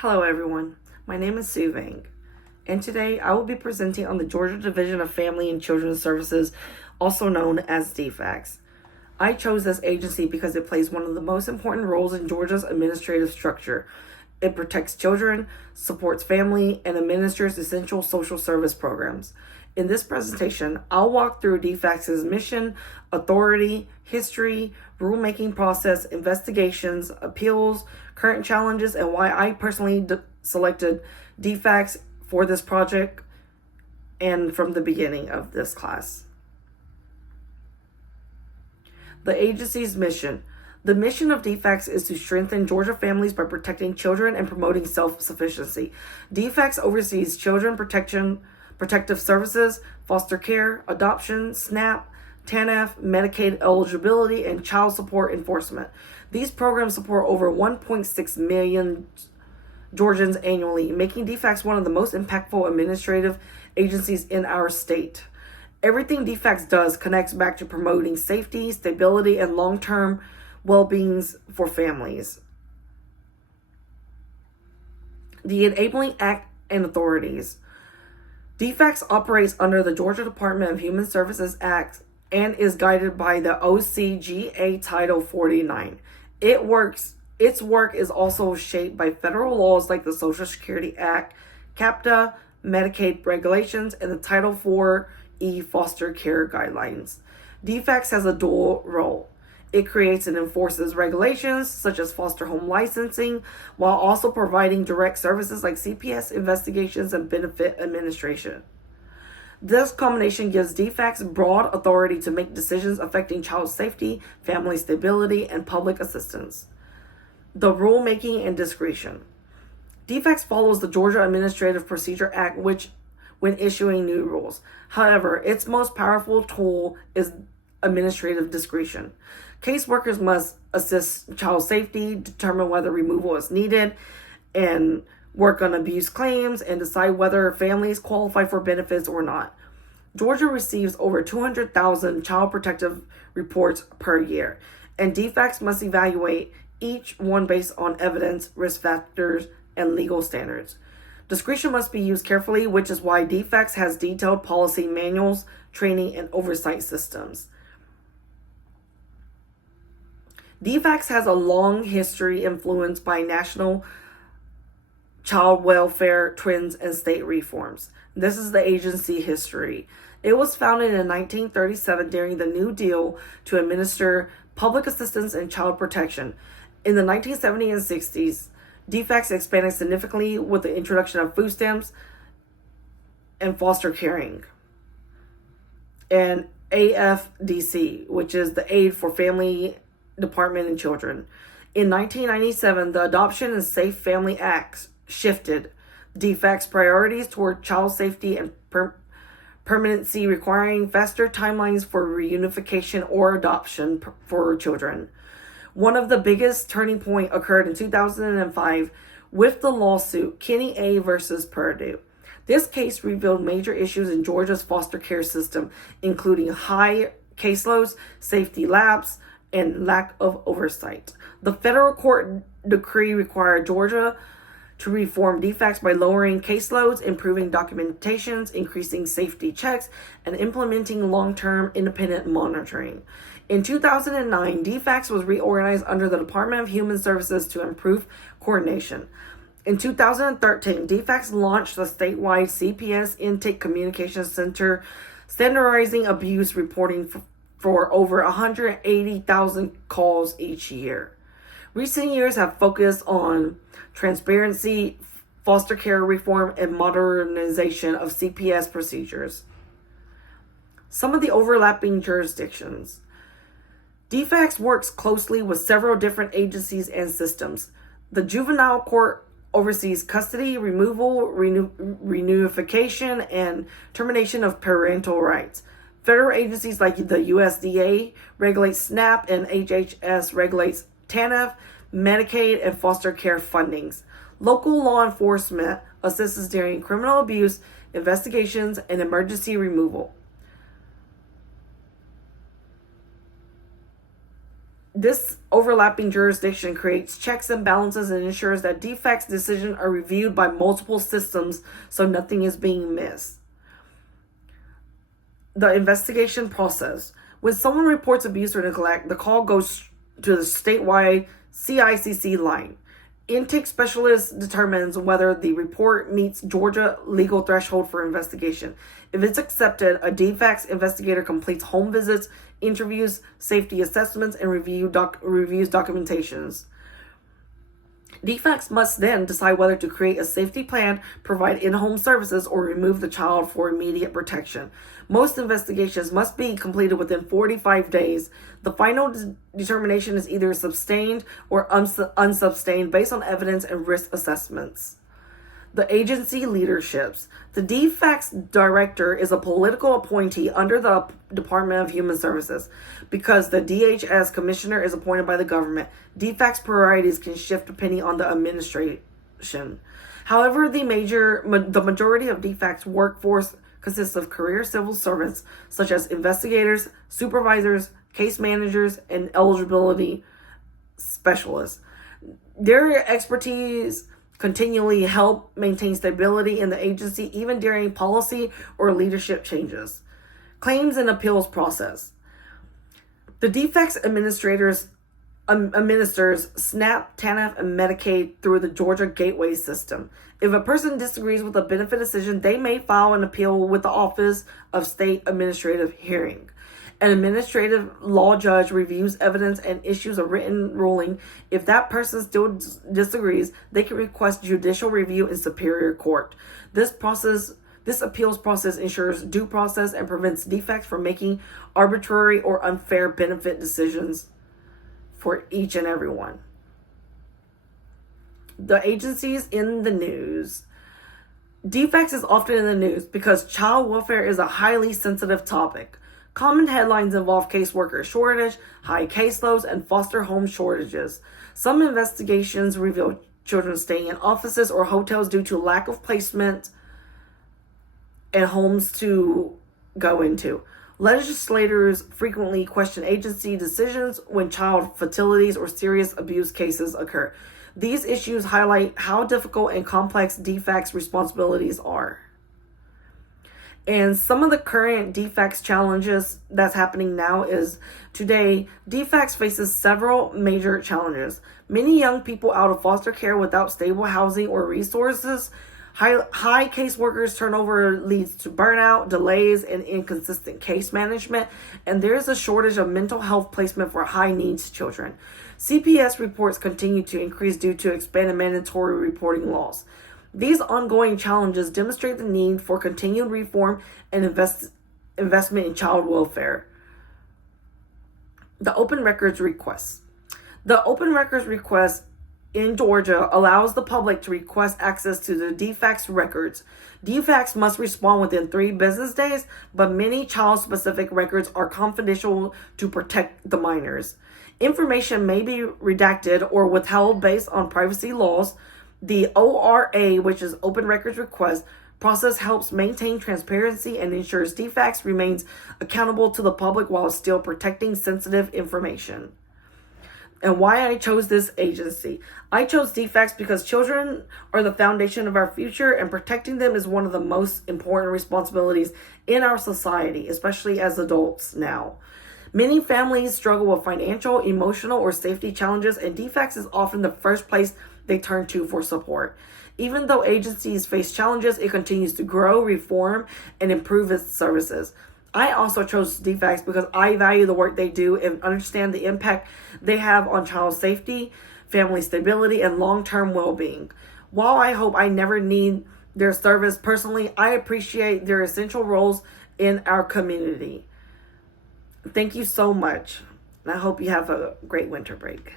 Hello everyone, my name is Sue Vang, and today I will be presenting on the Georgia Division of Family and Children's Services, also known as DFCS. I chose this agency because it plays one of the most important roles in Georgia's administrative structure. It protects children, supports family, and administers essential social service programs. In this presentation, I'll walk through DFCS's mission, authority, history, rulemaking process, investigations, appeals, current challenges, and why I personally selected DFCS for this project and from the beginning of this class. The agency's mission. The mission of DFCS is to strengthen Georgia families by protecting children and promoting self-sufficiency. DFCS oversees children protective services, foster care, adoption, SNAP, TANF, Medicaid eligibility, and child support enforcement. These programs support over 1.6 million Georgians annually, making DFCS one of the most impactful administrative agencies in our state. Everything DFCS does connects back to promoting safety, stability, and long-term well-being for families. The Enabling Act and authorities. DFCS operates under the Georgia Department of Human Services Act and is guided by the OCGA Title 49. Its work is also shaped by federal laws like the Social Security Act, CAPTA, Medicaid regulations, and the Title 4E foster care guidelines. DFCS has a dual role. It creates and enforces regulations such as foster home licensing, while also providing direct services like CPS investigations and benefit administration. This combination gives DFCS broad authority to make decisions affecting child safety, family stability, and public assistance. The rulemaking and discretion. DFCS follows the Georgia Administrative Procedure Act, when issuing new rules. However, its most powerful tool is administrative discretion. Caseworkers must assess child safety, determine whether removal is needed, and work on abuse claims and decide whether families qualify for benefits or not. Georgia receives over 200,000 child protective reports per year, and DFCS must evaluate each one based on evidence, risk factors, and legal standards. Discretion must be used carefully, which is why DFCS has detailed policy manuals, training, and oversight systems. DFCS has a long history influenced by national child welfare trends and state reforms. This is the agency history. It was founded in 1937 during the New Deal to administer public assistance and child protection. In the 1970s and 60s, DFCS expanded significantly with the introduction of food stamps and foster caring, and AFDC, which is the Aid for Family Department and Children. In 1997, the Adoption and Safe Family Act shifted DFCS priorities toward child safety and permanency, requiring faster timelines for reunification or adoption for children. One of the biggest turning point occurred in 2005 with the lawsuit Kenny A. versus Purdue. This case revealed major issues in Georgia's foster care system, including high caseloads, safety lapse, and lack of oversight. The federal court decree required Georgia to reform DFCS by lowering caseloads, improving documentations, increasing safety checks, and implementing long-term independent monitoring. In 2009, DFCS was reorganized under the Department of Human Services to improve coordination. In 2013, DFCS launched the statewide CPS Intake Communications Center, standardizing abuse reporting for over 180,000 calls each year. Recent years have focused on transparency, foster care reform, and modernization of CPS procedures. Some of the overlapping jurisdictions. DFCS works closely with several different agencies and systems. The Juvenile Court oversees custody, removal, reunification, and termination of parental rights. Federal agencies like the USDA regulate SNAP, and HHS regulates TANF, Medicaid, and foster care fundings. Local law enforcement assists during criminal abuse investigations and emergency removal. This overlapping jurisdiction creates checks and balances and ensures that DFCS decisions are reviewed by multiple systems so nothing is being missed. The investigation process. When someone reports abuse or neglect, the call goes to the statewide CICC line. Intake specialist determines whether the report meets Georgia legal threshold for investigation. If it's accepted, a DFCS investigator completes home visits, interviews, safety assessments, and reviews documentations. DFCS must then decide whether to create a safety plan, provide in-home services, or remove the child for immediate protection. Most investigations must be completed within 45 days. The final determination is either sustained or unsustained based on evidence and risk assessments. The agency leaderships. The DFCS director is a political appointee under the Department of Human Services. Because the DHS commissioner is appointed by the government, DFCS priorities can shift depending on the administration. However, the majority of DFCS workforce consists of career civil servants such as investigators, supervisors, case managers, and eligibility specialists. Their expertise continually help maintain stability in the agency even during policy or leadership changes. Claims and appeals process. The DFCS administers SNAP, TANF, and Medicaid through the Georgia Gateway system. If a person disagrees with a benefit decision, they may file an appeal with the Office of State Administrative Hearing. An administrative law judge reviews evidence and issues a written ruling. If that person still disagrees, they can request judicial review in Superior Court. This appeals process ensures due process and prevents DFCS from making arbitrary or unfair benefit decisions for each and every one. The agencies in the news. DFCS is often in the news because child welfare is a highly sensitive topic. Common headlines involve caseworker shortage, high caseloads, and foster home shortages. Some investigations reveal children staying in offices or hotels due to lack of placement and homes to go into. Legislators frequently question agency decisions when child fatalities or serious abuse cases occur. These issues highlight how difficult and complex DFCS responsibilities are. And some of the current DFCS challenges that's happening now is today, DFCS faces several major challenges. Many young people out of foster care without stable housing or resources. High caseworkers turnover leads to burnout, delays, and inconsistent case management. And there is a shortage of mental health placement for high needs children. CPS reports continue to increase due to expanded mandatory reporting laws. These ongoing challenges demonstrate the need for continued reform and investment in child welfare. The open records request. The open records request in Georgia allows the public to request access to the DFCS records. DFCS must respond within 3 business days, but many child-specific records are confidential to protect the minors. Information may be redacted or withheld based on privacy laws. The ORA, which is Open Records Request, process helps maintain transparency and ensures DFCS remains accountable to the public while still protecting sensitive information. And why I chose this agency. I chose DFCS because children are the foundation of our future, and protecting them is one of the most important responsibilities in our society, especially as adults now. Many families struggle with financial, emotional, or safety challenges, and DFCS is often the first place they turn to for support. Even though agencies face challenges, it continues to grow, reform, and improve its services. I also chose DFCS because I value the work they do and understand the impact they have on child safety, family stability, and long-term well-being. While I hope I never need their service personally, I appreciate their essential roles in our community. Thank you so much, and I hope you have a great winter break.